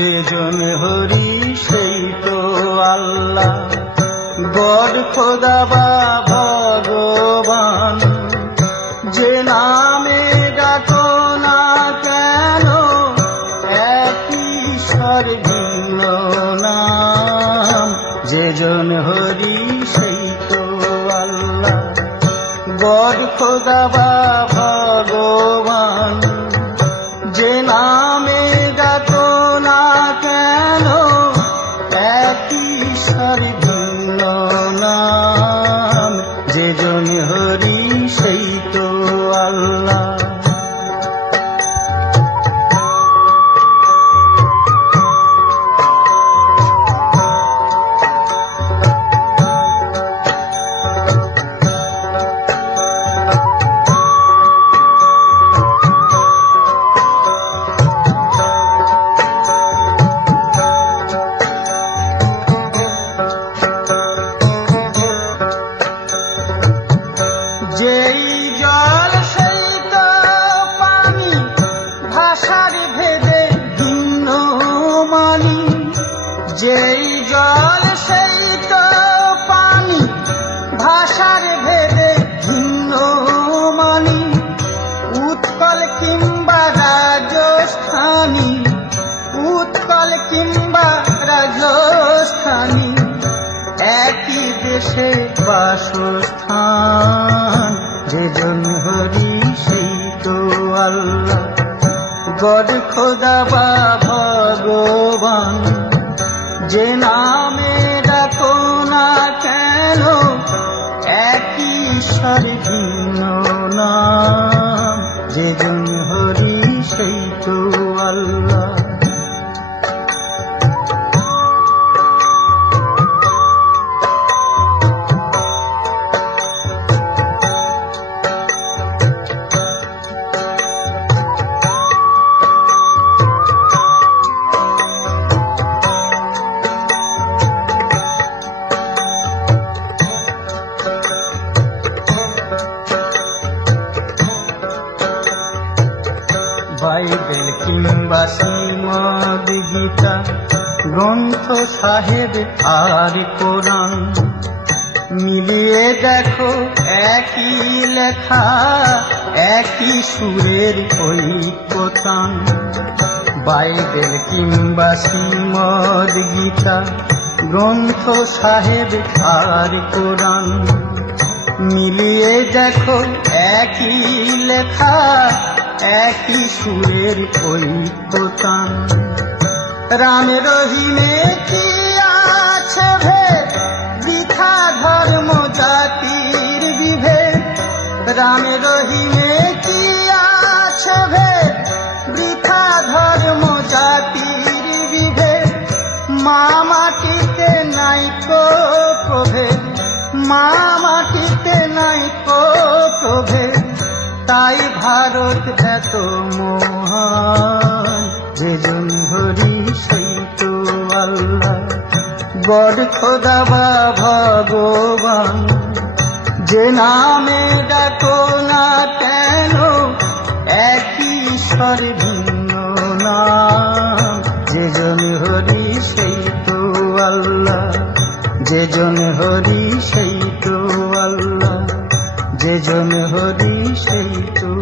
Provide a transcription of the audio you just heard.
যে জন হরি সেই তো আল্লাহ, গড খোদা বা ভগবান। যে নামে ডাকো না কেন একই ঈশ্বর ভিন্ন নাম। যে জন হরি সেই তো আল্লাহ, গড খোদা বা ভগবান। যে নামে ডাকো না কেন একই ঈশ্বর ভিন্ন নাম। যে জন হরি সেই তো আল্লাহ। যেই জল সেই তো পানি, ভাষার ভেদে ভিন্ন মানি। যেই জল সেই তো পানি, ভাষার ভেদে ভিন্ন মানি। উৎকল কিংবা রাজস্থানী, উৎকল কিংবা রাজস্থানী, একই দেশে বাসস্থান। যে জন হরি সেই তো আল্লাহ, গড খোদা বা ভগবান। যে নামে ডাকো না কেন একই ঈশ্বর ভিন্ন নাম। যে জন হরি সেই তো আল্লাহ। বাইবেল কিংবা শ্রীমদ গীতা, গ্রন্থ সাহেব আর কোরআন, মিলিয়ে দেখো একই লেখা একই সুরের ঐক্যতান। বাইবেল কিংবা শ্রীমদ গীতা, গ্রন্থ সাহেব আর কোরআন, মিলিয়ে দেখো একই লেখা একই সুরের ঐক্যতান। রাম রহিমে কি আছে ভেদ, বৃথা ধর্ম জাতির বিভেদ। রাম রহিমে কি আছে ভেদ, বৃথা ধর্ম জাতির বিভেদ। মা মাটিতে নাই কো প্রভেদ, মা মাটিতে নাই কো প্রভেদ। তাই ভারত এত মহান। যে জন হরি সেই তো আল্লাহ, গড খোদা বা ভগবান। যে নামে ডাকো না কেন একই ঈশ্বর ভিন্ন নাম। যে জন হরি সেই তো আল্লাহ, যে জন হরি সেই তো আল্লাহ। যে জন হরি সেই তো